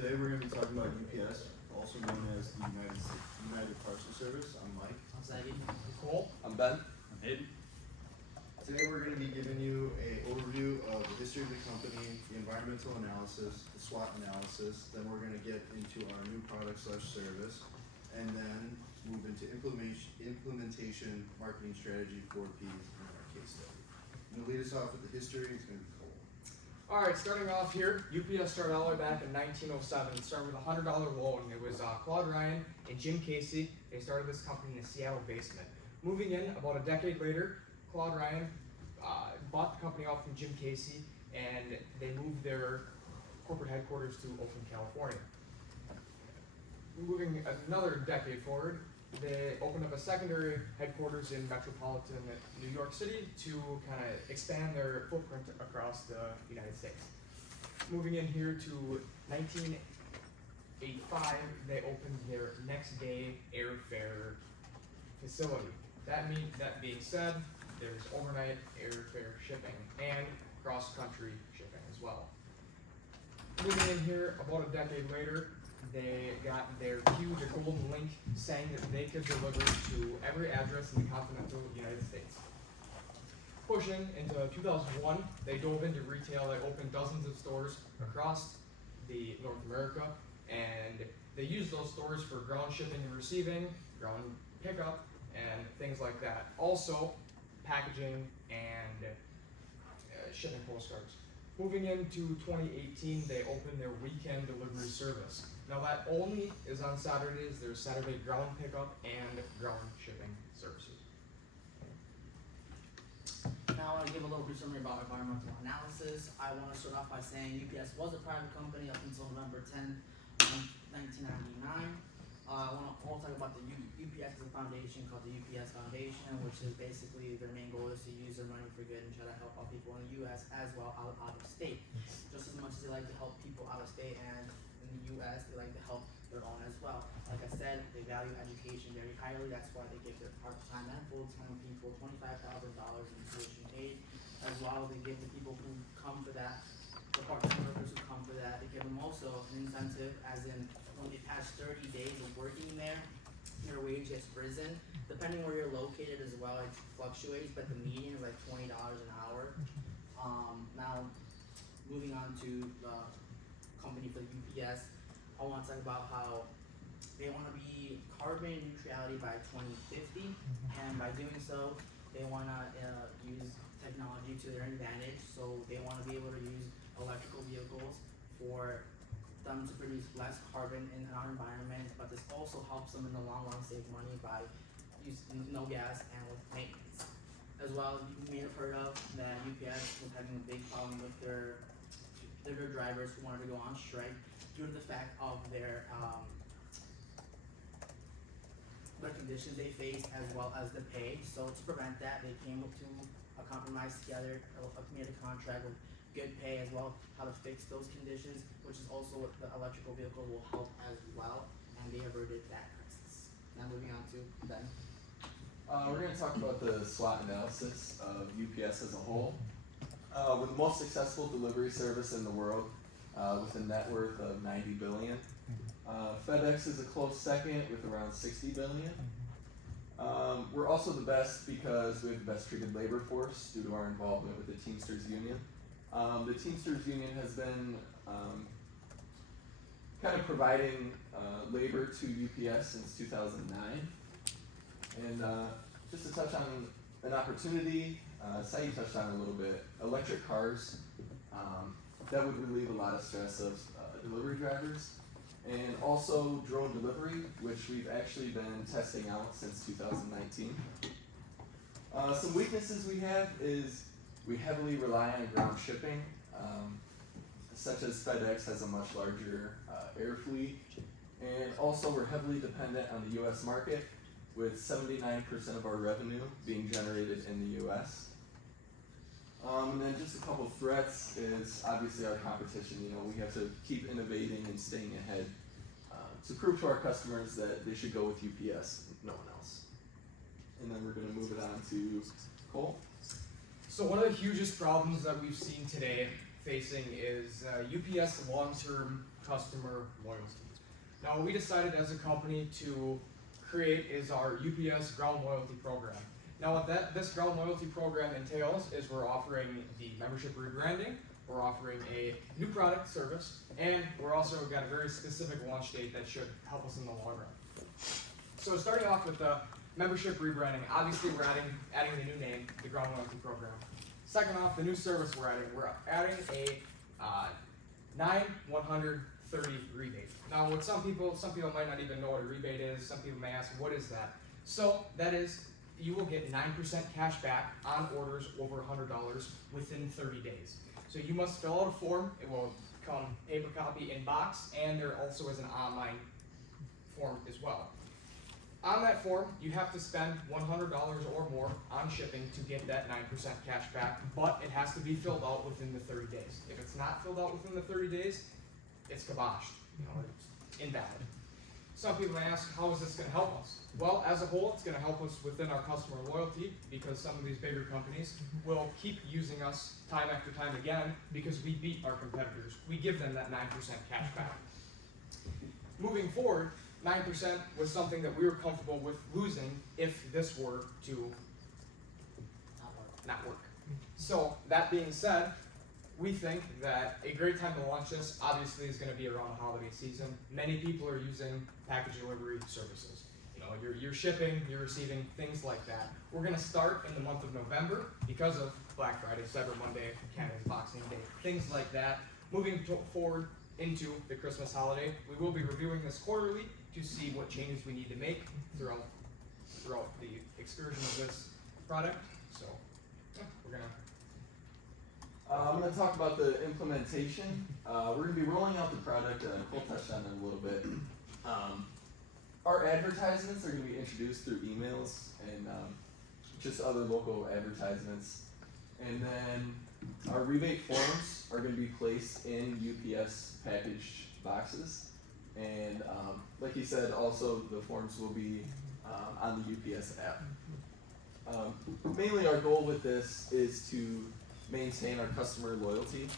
Today we're going to be talking about UPS, also known as the United Parcel Service. I'm Mike. I'm Saggy. Cole. I'm Ben. I'm Hayden. Today we're going to be giving you an overview of the history of the company, the environmental analysis, the SWOT analysis. Then we're going to get into our new product/service, and then move into implementation, marketing strategy, 4Ps, and our case study. And to lead us off with the history is going to be Cole. Alright, starting off here, UPS started all the way back in 1907. It started with a $100 loan. It was Claude Ryan and Jim Casey. They started this company in a Seattle basement. Moving in about a decade later, Claude Ryan bought the company out from Jim Casey, and they moved their corporate headquarters to Oakland, California. Moving another decade forward, they opened up a secondary headquarters in metropolitan New York City to kind of expand their footprint across the United States. Moving in here to 1985, they opened their next day airfare facility. That being said, there's overnight airfare shipping and cross-country shipping as well. Moving in here about a decade later, they got their huge golden link saying that they could deliver to every address in the continental United States. Pushing into 2001, they dove into retail. They opened dozens of stores across the North America, and they used those stores for ground shipping and receiving, ground pickup, and things like that. Also, packaging and shipping postcards. Moving into 2018, they opened their weekend delivery service. Now that only is on Saturdays. There's Saturday ground pickup and ground shipping services. Now I want to give a little brief summary about environmental analysis. I want to start off by saying UPS was a private company up until November 10, 1999. I want to also talk about the UPS as a foundation called the UPS Foundation, which is basically their main goal is to use their money for good and try to help out people in the U.S. as well out of state. Just as much as they like to help people out of state and in the U.S., they like to help their own as well. Like I said, they value education very highly. That's why they give their part-time and full-time people $25,000 in tuition aid. As well, they give the people who come for that, the part-time workers who come for that, they give them also an incentive, as in when they pass 30 days of working there, your wage gets risen. Depending where you're located as well, it fluctuates, but the median is like $20 an hour. Now, moving on to the company for UPS, I want to talk about how they want to be carbon neutrality by 2050, and by doing so, they want to use technology to their advantage. So they want to be able to use electrical vehicles for them to produce less carbon in our environment, but this also helps them in the long run save money by using no gas and with maintenance. As well, you may have heard of that UPS was having a big problem with their drivers who wanted to go on strike due to the fact of their conditions they faced as well as the pay. So to prevent that, they came to a compromise together, made a contract with good pay as well, how to fix those conditions, which is also what the electrical vehicle will help as well, and they averted that crisis. Now moving on to Ben. We're going to talk about the SWOT analysis of UPS as a whole. We're the most successful delivery service in the world, with a net worth of $90 billion. FedEx is a close second with around $60 billion. We're also the best because we have the best treated labor force due to our involvement with the Teamsters Union. The Teamsters Union has been kind of providing labor to UPS since 2009. And just to touch on an opportunity, Saeed touched on it a little bit, electric cars, that would relieve a lot of stress of delivery drivers. And also drone delivery, which we've actually been testing out since 2019. Some weaknesses we have is we heavily rely on ground shipping, such as FedEx has a much larger air fleet. And also we're heavily dependent on the US market, with 79% of our revenue being generated in the US. And then just a couple of threats is obviously our competition. You know, we have to keep innovating and staying ahead to prove to our customers that they should go with UPS, no one else. And then we're going to move it on to Cole. So one of the hugest problems that we've seen today facing is UPS long-term customer loyalty. Now, what we decided as a company to create is our UPS ground loyalty program. Now, what this ground loyalty program entails is we're offering the membership rebranding, we're offering a new product service, and we're also got a very specific launch date that should help us in the long run. So starting off with the membership rebranding, obviously we're adding the new name, the ground loyalty program. Second off, the new service we're adding a 9/130 rebate. Now, what some people might not even know what a rebate is. Some people may ask, what is that? So that is, you will get 9% cash back on orders over $100 within 30 days. So you must fill out a form. It will come paper copy in box, and there also is an online form as well. On that form, you have to spend $100 or more on shipping to get that 9% cash back, but it has to be filled out within the 30 days. If it's not filled out within the 30 days, it's kiboshed. It's invalid. Some people may ask, how is this going to help us? Well, as a whole, it's going to help us within our customer loyalty, because some of these bigger companies will keep using us time after time again because we beat our competitors. We give them that 9% cash back. Moving forward, 9% was something that we were comfortable with losing if this were to not work. So that being said, we think that a great time to launch this obviously is going to be around the holiday season. Many people are using package delivery services. You know, you're shipping, you're receiving, things like that. We're going to start in the month of November because of Black Friday, Cyber Monday, Canada's Boxing Day, things like that. Moving forward into the Christmas holiday, we will be reviewing this quarterly to see what changes we need to make throughout the excursion of this product. So, yeah, we're gonna. I'm going to talk about the implementation. We're going to be rolling out the product. Cole touched on it a little bit. Our advertisements are going to be introduced through emails and just other local advertisements. And then our rebate forms are going to be placed in UPS package boxes. And like he said, also the forms will be on the UPS app. Mainly our goal with this is to maintain our customer loyalty.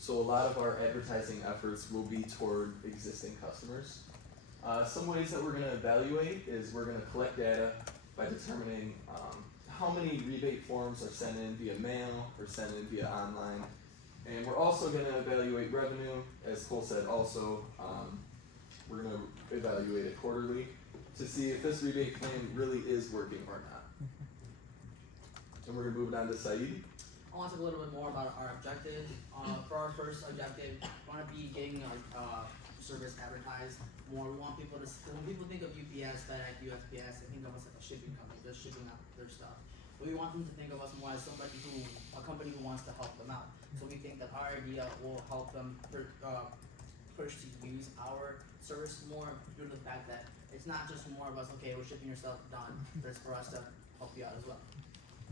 So a lot of our advertising efforts will be toward existing customers. Some ways that we're going to evaluate is we're going to collect data by determining how many rebate forms are sent in via mail or sent in via online. And we're also going to evaluate revenue. As Cole said, also we're going to evaluate it quarterly to see if this rebate plan really is working or not. And we're going to move it on to Saeed. I want to talk a little bit more about our objectives. For our first objective, we want to be getting our service advertised more. We want people to, when people think of UPS, FedEx, USPS, they think of us like a shipping company, just shipping out their stuff. But we want them to think of us more as a company who wants to help them out. So we think that our idea will help them push to use our service more due to the fact that it's not just more of us, okay, we're shipping your stuff, done. But it's for us to help you out as well.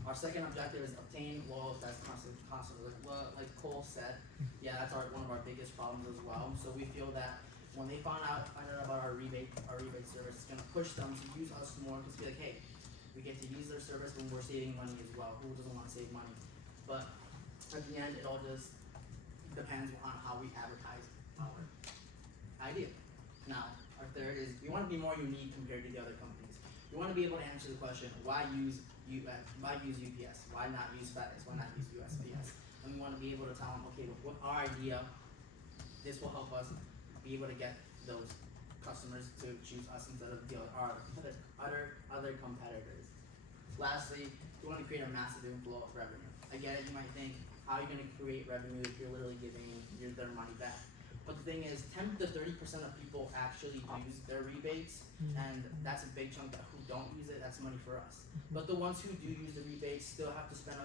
Our second objective is obtain loyal. That's constantly like Cole said. Yeah, that's one of our biggest problems as well. So we feel that when they find out about our rebate service, it's gonna push them to use us more because be like, hey, we get to use their service when we're saving money as well. Who doesn't want to save money? But at the end, it all just depends on how we advertise our idea. Now, our third is we want to be more unique compared to the other companies. We want to be able to answer the question, why use UPS? Why not use FedEx? Why not use USPS? And we want to be able to tell them, okay, with our idea, this will help us be able to get those customers to choose us instead of the other competitors. Lastly, we want to create a massive inflow of revenue. Again, you might think, how are you going to create revenue if you're literally giving their money back? But the thing is, 10 to 30% of people actually use their rebates, and that's a big chunk that who don't use it, that's money for us. But the ones who do use the rebates still have to spend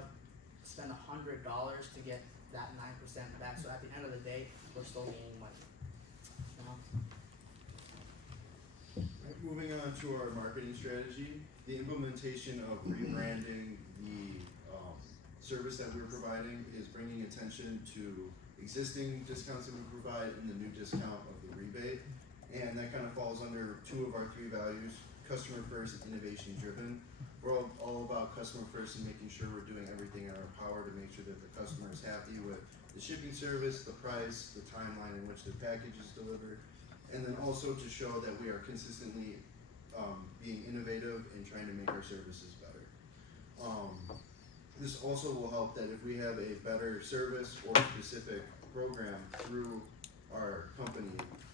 $100 to get that 9% back. So at the end of the day, we're still gaining money. Right, moving on to our marketing strategy, the implementation of rebranding the service that we're providing is bringing attention to existing discounts that we provide and the new discount of the rebate. And that kind of falls under two of our three values, customer first and innovation driven. We're all about customer first and making sure we're doing everything in our power to make sure that the customer is happy with the shipping service, the price, the timeline in which the package is delivered, and then also to show that we are consistently being innovative and trying to make our services better. This also will help that if we have a better service or specific program through our company,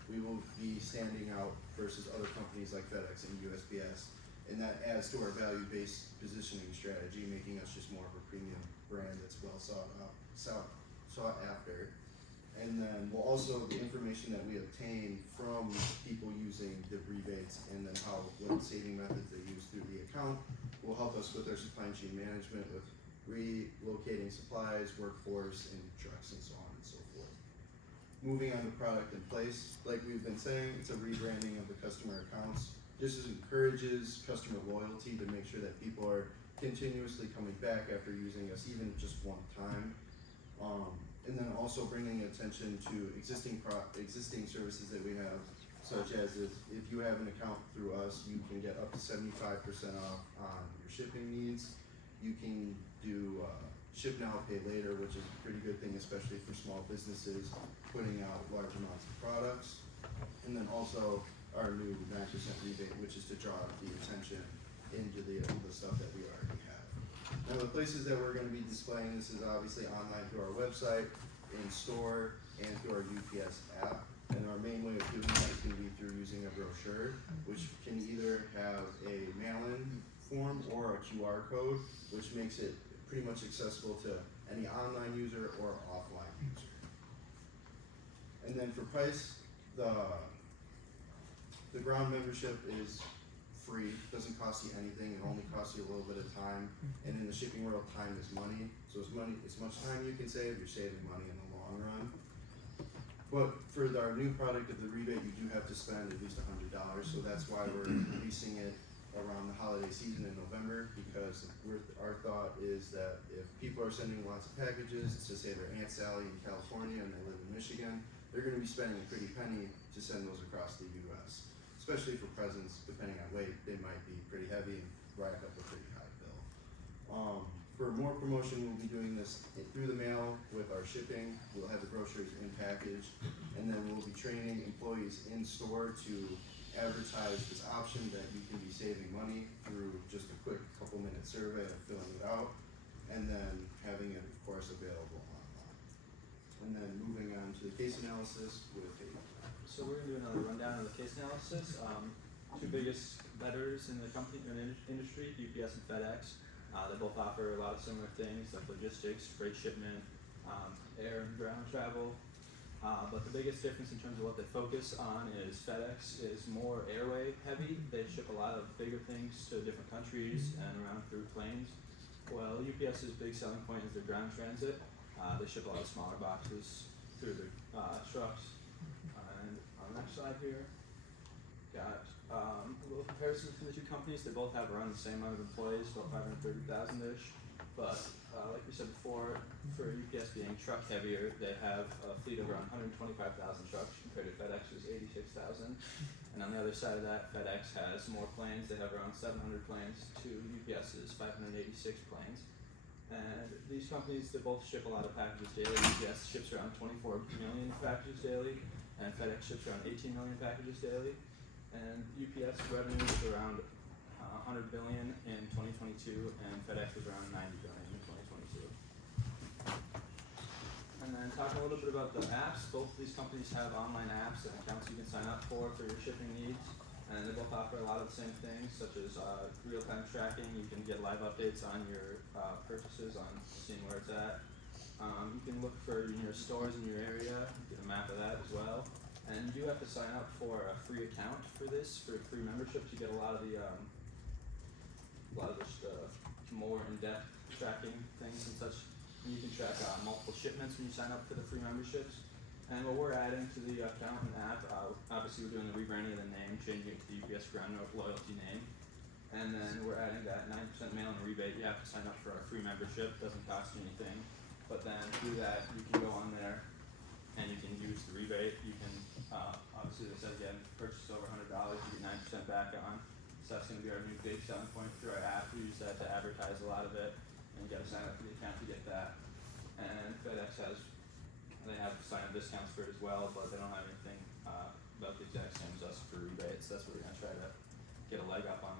we will be standing out versus other companies like FedEx and USPS, and that adds to our value-based positioning strategy, making us just more of a premium brand that's well sought after. And then we'll also, the information that we obtain from people using the rebates and then what saving methods they use through the account will help us with our supply chain management, with relocating supplies, workforce, and trucks, and so on and so forth. Moving on to product and place, like we've been saying, it's a rebranding of the customer accounts. This encourages customer loyalty to make sure that people are continuously coming back after using us even just one time. And then also bringing attention to existing services that we have, such as if you have an account through us, you can get up to 75% off on your shipping needs. You can do ship now, pay later, which is a pretty good thing, especially for small businesses putting out large amounts of products. And then also our new 9% rebate, which is to draw the attention into the stuff that we already have. Now the places that we're going to be displaying this is obviously online through our website, in store, and through our UPS app. And our main way of doing that is going to be through using a brochure, which can either have a mail-in form or a QR code, which makes it pretty much accessible to any online user or offline user. And then for price, the ground membership is free, doesn't cost you anything, it only costs you a little bit of time, and in the shipping world, time is money, so as much time you can save, you're saving money in the long run. But for our new product of the rebate, you do have to spend at least $100, so that's why we're releasing it around the holiday season in November, because our thought is that if people are sending lots of packages to say their Aunt Sally in California and they live in Michigan, they're gonna be spending a pretty penny to send those across the US. Especially for presents, depending on weight, they might be pretty heavy and rack up a pretty high bill. For more promotion, we'll be doing this through the mail with our shipping. We'll have the brochures in package, and then we'll be training employees in store to advertise this option that you can be saving money through just a quick couple-minute survey of filling it out, and then having it, of course, available online. And then moving on to the case analysis with a So we're gonna do another rundown of the case analysis. Two biggest competitors in the company in the industry, UPS and FedEx. They both offer a lot of similar things like logistics, freight shipment, air and ground travel. But the biggest difference in terms of what they focus on is FedEx is more airway heavy. They ship a lot of bigger things to different countries and around through planes. While UPS's big selling point is their ground transit. They ship a lot of smaller boxes through their trucks. And on that side here, got a little comparison between the two companies. They both have around the same amount of employees, about 530,000-ish. But like we said before, for UPS being truck heavier, they have a fleet of around 125,000 trucks compared to FedEx's 86,000. And on the other side of that, FedEx has more planes. They have around 700 planes to UPS's 586 planes. And these companies, they both ship a lot of packages daily. UPS ships around 24 million packages daily, and FedEx ships around 18 million packages daily. And UPS revenue is around 100 billion in 2022, and FedEx was around 90 billion in 2022. And then talking a little bit about the apps, both of these companies have online apps and accounts you can sign up for your shipping needs. And they both offer a lot of the same things, such as real-time tracking. You can get live updates on your purchases, on seeing where it's at. You can look for your stores in your area, get a map of that as well. And you do have to sign up for a free account for this, for free memberships. You get a lot of the more in-depth tracking things and such. And you can track multiple shipments when you sign up for the free memberships. And what we're adding to the account and app, obviously we're doing the rebranding of the name, changing it to the UPS Ground Loyalty name. And then we're adding that 9% mail-in rebate. You have to sign up for our free membership, doesn't cost you anything. But then through that, you can go on there and you can use the rebate. You can, obviously they said again, purchase over $100, you get 9% back on. So that's gonna be our new big selling point through our app. We use that to advertise a lot of it. And you gotta sign up for the account to get that. And FedEx has they have sign-up discounts for it as well, but they don't have anything about the exact same as us for rebates. That's what we're gonna try to get a leg up on